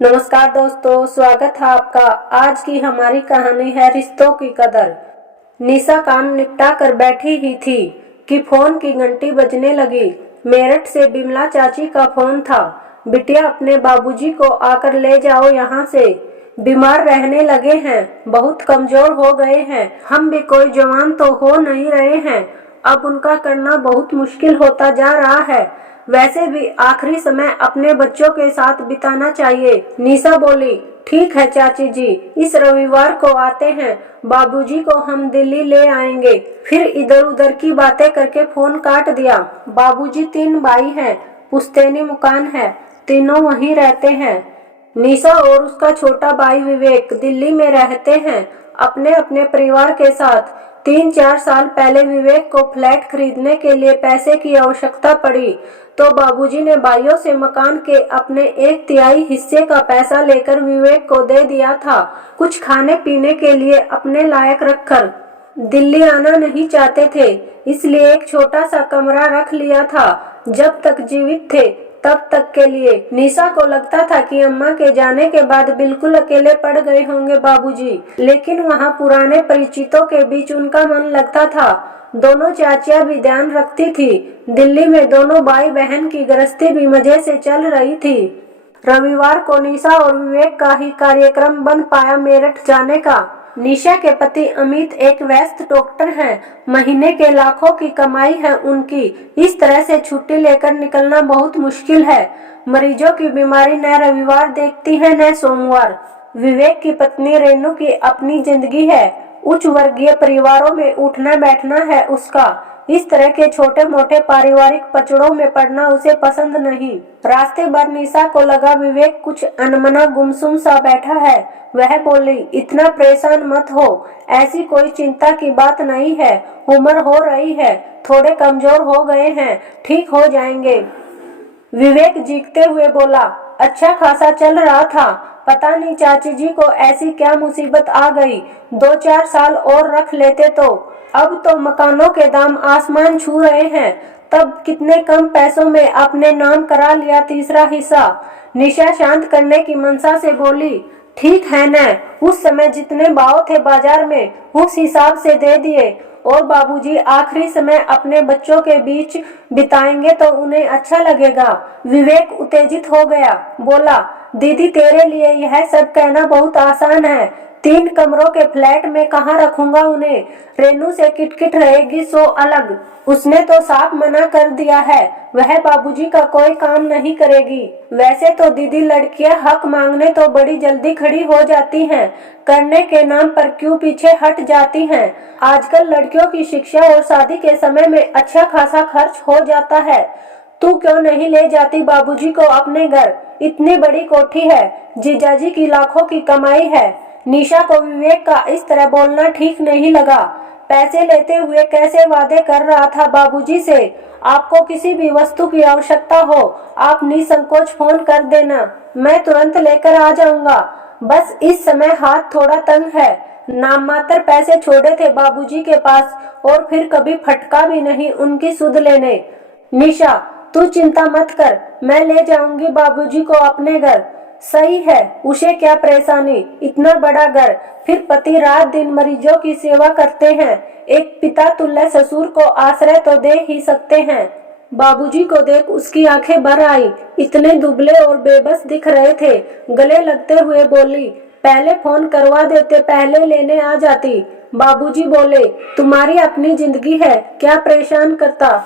नमस्कार दोस्तों, स्वागत है आपका। आज की हमारी कहानी है रिश्तों की कदर। निशा काम निपटा कर बैठी ही थी कि फोन की घंटी बजने लगी। मेरठ से बिमला चाची का फोन था। बिटिया, अपने बाबूजी को आकर ले जाओ, यहाँ से बीमार रहने लगे हैं, बहुत कमजोर हो गए हैं। हम भी कोई जवान तो हो नहीं रहे हैं, अब उनका करना बहुत मुश्किल होता जा रहा है। वैसे भी आखिरी समय अपने बच्चों के साथ बिताना चाहिए। निशा बोली, ठीक है चाची जी, इस रविवार को आते हैं, बाबूजी को हम दिल्ली ले आएंगे। फिर इधर उधर की बातें करके फोन काट दिया। बाबूजी 3 भाई हैं, पुश्तैनी मकान है, तीनों वहीं रहते हैं। निशा और उसका छोटा भाई विवेक दिल्ली में रहते हैं अपने अपने परिवार के साथ। 3-4 साल पहले विवेक को फ्लैट खरीदने के लिए पैसे की आवश्यकता पड़ी तो बाबूजी ने भाइयों से मकान के अपने 1/3 हिस्से का पैसा लेकर विवेक को दे दिया था। कुछ खाने पीने के लिए अपने लायक रखकर दिल्ली आना नहीं चाहते थे, इसलिए एक छोटा सा कमरा रख लिया था। जब तक जीवित थे तब तक के लिए। निशा को लगता था कि अम्मा के जाने के बाद बिल्कुल अकेले पड़ गए होंगे बाबूजी, लेकिन वहाँ पुराने परिचितों के बीच उनका मन लगता था। दोनों चाचियां भी ध्यान रखती थी। दिल्ली में दोनों भाई बहन की गृहस्थी भी मजे से चल रही थी। रविवार को निशा और विवेक का ही कार्यक्रम बन पाया मेरठ जाने का। निशा के पति अमित एक व्यस्त डॉक्टर हैं, महीने के लाखों की कमाई है उनकी। इस तरह से छुट्टी लेकर निकलना बहुत मुश्किल है। मरीजों की बीमारी न रविवार देखती है न सोमवार। विवेक की पत्नी रेनू की अपनी जिंदगी है, उच्च वर्गीय परिवारों में उठना बैठना है उसका। इस तरह के छोटे मोटे पारिवारिक पचड़ों में पड़ना उसे पसंद नहीं। रास्ते भर निशा को लगा विवेक कुछ अनमना गुमसुम सा बैठा है। वह बोली, इतना परेशान मत हो, ऐसी कोई चिंता की बात नहीं है, उम्र हो रही है, थोड़े कमजोर हो गए हैं, ठीक हो जाएंगे। विवेक जीतते हुए बोला, अच्छा खासा चल रहा था, पता नहीं चाची जी को ऐसी क्या मुसीबत आ गई। 2-4 साल और रख लेते तो। अब तो मकानों के दाम आसमान छू रहे हैं, तब कितने कम पैसों में अपने नाम करा लिया तीसरा हिस्सा। निशा शांत करने की मनसा से बोली, ठीक है न, उस समय जितने भाव थे बाजार में उस हिसाब से दे दिए, और बाबूजी आखिरी समय अपने बच्चों के बीच बिताएंगे तो उन्हें अच्छा लगेगा। विवेक उत्तेजित हो गया, बोला, दीदी तेरे लिए यह सब कहना बहुत आसान है, 3 कमरों के फ्लैट में कहाँ रखूंगा उन्हें। रेनू से किटकिट रहेगी सो अलग, उसने तो साफ मना कर दिया है, वह बाबूजी का कोई काम नहीं करेगी। वैसे तो दीदी लड़कियां हक मांगने तो बड़ी जल्दी खड़ी हो जाती हैं, करने के नाम पर क्यों पीछे हट जाती हैं। आजकल लड़कियों की शिक्षा और शादी के समय में अच्छा खासा खर्च हो जाता है। तू क्यों नहीं ले जाती बाबूजी को अपने घर, इतनी बड़ी कोठी है, जीजाजी की लाखों की कमाई है। निशा को विवेक का इस तरह बोलना ठीक नहीं लगा। पैसे लेते हुए कैसे वादे कर रहा था बाबूजी से, आपको किसी भी वस्तु की आवश्यकता हो आप निसंकोच फोन कर देना, मैं तुरंत लेकर आ जाऊंगा। बस इस समय हाथ थोड़ा तंग है, नाम मात्र पैसे छोड़े थे बाबूजी के पास और फिर कभी फटका भी नहीं उनकी सुध लेने। निशा, तू चिंता मत कर, मैं ले जाऊंगी बाबूजी को अपने घर। सही है, उसे क्या परेशानी, इतना बड़ा घर, फिर पति रात दिन मरीजों की सेवा करते हैं, एक पिता तुल्य ससुर को आश्रय तो दे ही सकते हैं। बाबूजी को देख उसकी आंखें भर आई, इतने दुबले और बेबस दिख रहे थे। गले लगते हुए बोली, पहले फोन करवा देते, पहले लेने आ जाती। बाबूजी बोले, तुम्हारी अपनी जिंदगी है, क्या परेशान करता।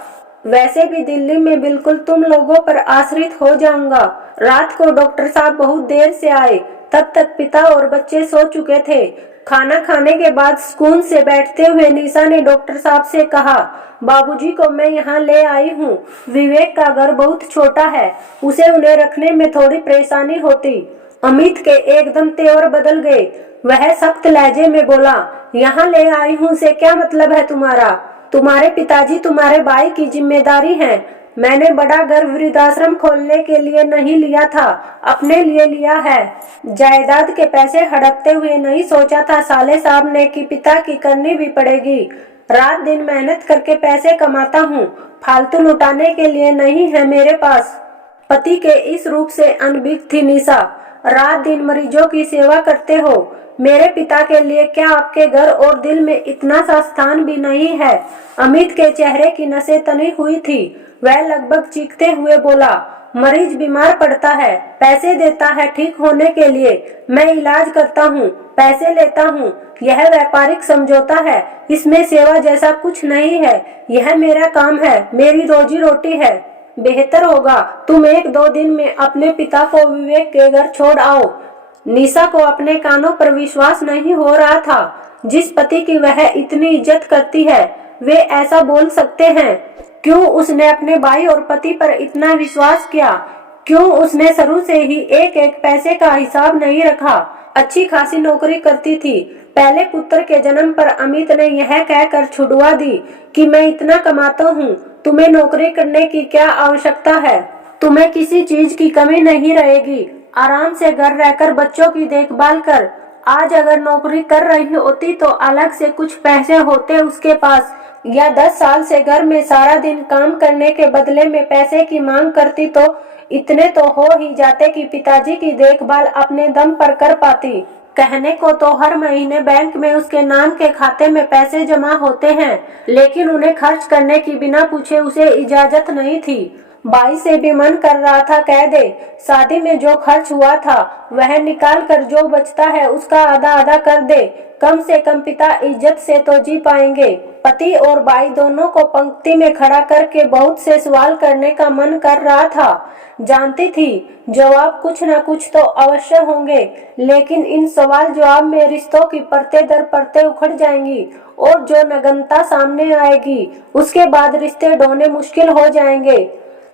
वैसे भी दिल्ली में बिल्कुल तुम लोगों पर आश्रित हो जाऊंगा। रात को डॉक्टर साहब बहुत देर से आए, तब तक पिता और बच्चे सो चुके थे। खाना खाने के बाद सुकून से बैठते हुए निशा ने डॉक्टर साहब से कहा, बाबूजी को मैं यहाँ ले आई हूँ। विवेक का घर बहुत छोटा है, उसे उन्हें रखने में थोड़ी परेशानी होती। अमित के एकदम तेवर बदल गए। वह सख्त लहजे में बोला, यहाँ ले आई हूँ से क्या मतलब है तुम्हारा। तुम्हारे पिताजी तुम्हारे भाई की जिम्मेदारी है। मैंने बड़ा घर वृद्धाश्रम खोलने के लिए नहीं लिया था, अपने लिए लिया है। जायदाद के पैसे हड़पते हुए नहीं सोचा था साले साहब ने कि पिता की करनी भी पड़ेगी। रात दिन मेहनत करके पैसे कमाता हूँ, फालतू लुटाने के लिए नहीं है मेरे पास। पति के इस रूप से अनभिज्ञ थी निशा। रात दिन मरीजों की सेवा करते हो। मेरे पिता के लिए क्या आपके घर और दिल में इतना सा स्थान भी नहीं है? अमित के चेहरे की नसें तनी हुई थी। वह लगभग चीखते हुए बोला, मरीज बीमार पड़ता है, पैसे देता है ठीक होने के लिए, मैं इलाज करता हूँ, पैसे लेता हूँ। यह व्यापारिक समझौता है, इसमें सेवा जैसा कुछ नहीं है। यह मेरा काम है, मेरी रोजी रोटी है। बेहतर होगा तुम 1-2 दिन में अपने पिता को विवेक के घर छोड़ आओ। निशा को अपने कानों पर विश्वास नहीं हो रहा था। जिस पति की वह इतनी इज्जत करती है, वे ऐसा बोल सकते हैं? क्यों उसने अपने भाई और पति पर इतना विश्वास किया? क्यों उसने शुरू से ही एक एक पैसे का हिसाब नहीं रखा? अच्छी खासी नौकरी करती थी। पहले पुत्र के जन्म पर अमित ने यह कहकर छुड़वा दी कि मैं इतना कमाता हूँ, तुम्हें नौकरी करने की क्या आवश्यकता है? तुम्हें किसी चीज की कमी नहीं रहेगी। आराम से घर रहकर बच्चों की देखभाल कर। आज अगर नौकरी कर रही होती तो अलग से कुछ पैसे होते उसके पास, या 10 साल से घर में सारा दिन काम करने के बदले में पैसे की मांग करती तो इतने तो हो ही जाते कि पिताजी की देखभाल अपने दम पर कर पाती। कहने को तो हर महीने बैंक में उसके नाम के खाते में पैसे जमा होते हैं, लेकिन उन्हें खर्च करने की बिना पूछे उसे इजाजत नहीं थी। भाई से भी मन कर रहा था कह दे, शादी में जो खर्च हुआ था वह निकाल कर जो बचता है उसका आधा आधा कर दे। कम से कम पिता इज्जत से तो जी पाएंगे। पति और भाई दोनों को पंक्ति में खड़ा करके बहुत से सवाल करने का मन कर रहा था। जानती थी जवाब कुछ न कुछ तो अवश्य होंगे, लेकिन इन सवाल जवाब में रिश्तों की परतें दर परतें उखड़ जाएंगी और जो नग्नता सामने आएगी उसके बाद रिश्ते ढोने मुश्किल हो जाएंगे।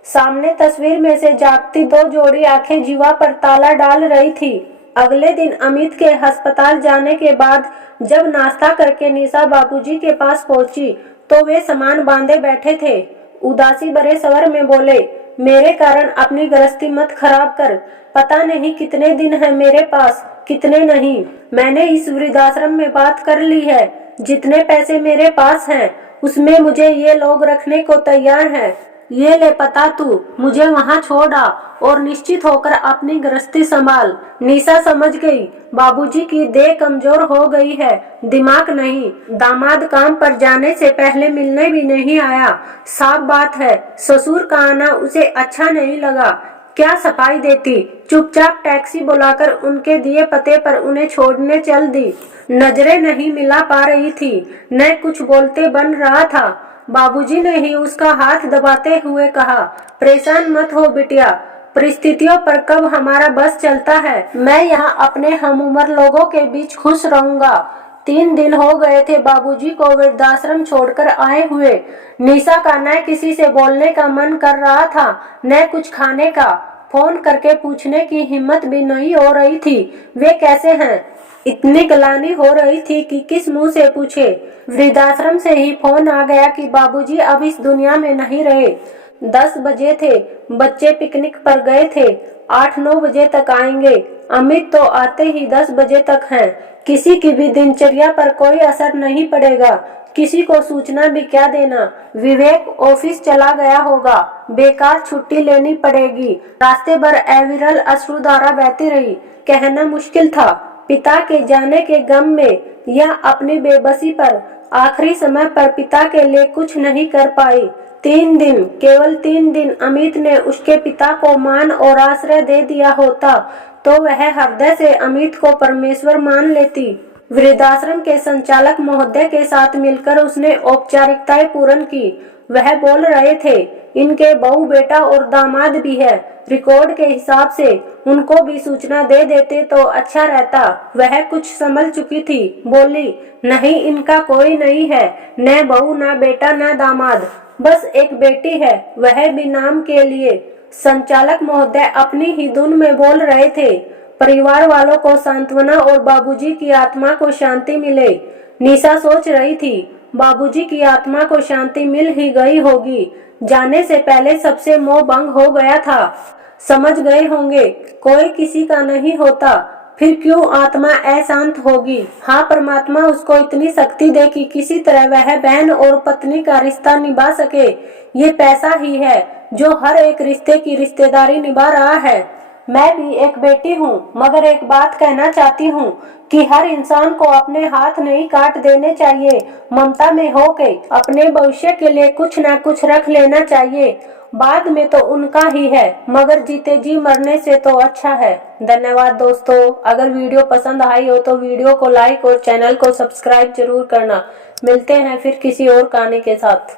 सामने तस्वीर में से जागती 2 जोड़ी आंखें जीवा पर ताला डाल रही थी। अगले दिन अमित के अस्पताल जाने के बाद जब नाश्ता करके निशा बाबूजी के पास पहुंची तो वे सामान बांधे बैठे थे। उदासी भरे स्वर में बोले, मेरे कारण अपनी गृहस्थी मत खराब कर। पता नहीं कितने दिन है मेरे पास, कितने नहीं। मैंने इस वृद्धाश्रम में बात कर ली है, जितने पैसे मेरे पास हैं उसमें मुझे ये लोग रखने को तैयार हैं। ये ले पता तू, मुझे वहाँ छोड़ आ और निश्चित होकर अपनी गृहस्थी संभाल। निशा समझ गई बाबूजी की देह कमजोर हो गई है, दिमाग नहीं। दामाद काम पर जाने से पहले मिलने भी नहीं आया। साफ बात है ससुर का आना उसे अच्छा नहीं लगा। क्या सफाई देती, चुपचाप टैक्सी बुलाकर उनके दिए पते पर उन्हें छोड़ने चल दी। नजरें नहीं मिला पा रही थी, न कुछ बोलते बन रहा था। बाबूजी ने ही उसका हाथ दबाते हुए कहा, परेशान मत हो बिटिया, परिस्थितियों पर कब हमारा बस चलता है। मैं यहाँ अपने हम उम्र लोगों के बीच खुश रहूंगा। 3 दिन हो गए थे बाबूजी को वृद्धाश्रम छोड़कर आए हुए। निशा का न किसी से बोलने का मन कर रहा था, न कुछ खाने का। फोन करके पूछने की हिम्मत भी नहीं हो रही थी वे कैसे हैं। इतनी गलानी हो रही थी कि किस मुंह से पूछे। वृद्धाश्रम से ही फोन आ गया कि बाबूजी अब इस दुनिया में नहीं रहे। 10 बजे थे, बच्चे पिकनिक पर गए थे, 8-9 बजे तक आएंगे। अमित तो आते ही 10 बजे तक हैं। किसी की भी दिनचर्या पर कोई असर नहीं पड़ेगा, किसी को सूचना भी क्या देना। विवेक ऑफिस चला गया होगा, बेकार छुट्टी लेनी पड़ेगी। रास्ते भर अविरल अश्रुधारा बहती रही। कहना मुश्किल था पिता के जाने के गम में या अपनी बेबसी पर। आखिरी समय पर पिता के लिए कुछ नहीं कर पाई। 3 दिन, केवल 3 दिन अमित ने उसके पिता को मान और आश्रय दे दिया होता तो वह हृदय से अमित को परमेश्वर मान लेती। वृद्धाश्रम के संचालक महोदय के साथ मिलकर उसने औपचारिकताएं पूर्ण की। वह बोल रहे थे, इनके बहू बेटा और दामाद भी है। रिकॉर्ड के हिसाब से उनको भी सूचना दे देते तो अच्छा रहता। वह कुछ समझ चुकी थी, बोली, नहीं इनका कोई नहीं है, न बहू न बेटा न दामाद, बस एक बेटी है, वह भी नाम के लिए। संचालक महोदय अपनी ही धुन में बोल रहे थे। परिवार वालों को सांत्वना और बाबूजी की आत्मा को शांति मिले। निशा सोच रही थी बाबूजी की आत्मा को शांति मिल ही गई होगी। जाने से पहले सबसे मोह भंग हो गया था। समझ गए होंगे कोई किसी का नहीं होता, फिर क्यों आत्मा अशांत होगी। हाँ, परमात्मा उसको इतनी शक्ति दे कि किसी तरह वह बहन और पत्नी का रिश्ता निभा सके। ये पैसा ही है जो हर एक रिश्ते की रिश्तेदारी निभा रहा है। मैं भी एक बेटी हूँ, मगर एक बात कहना चाहती हूँ कि हर इंसान को अपने हाथ नहीं काट देने चाहिए। ममता में होके अपने भविष्य के लिए कुछ ना कुछ रख लेना चाहिए। बाद में तो उनका ही है, मगर जीते जी मरने से तो अच्छा है। धन्यवाद दोस्तों। अगर वीडियो पसंद आई हो तो वीडियो को लाइक और चैनल को सब्सक्राइब जरूर करना। मिलते हैं फिर किसी और कहानी के साथ।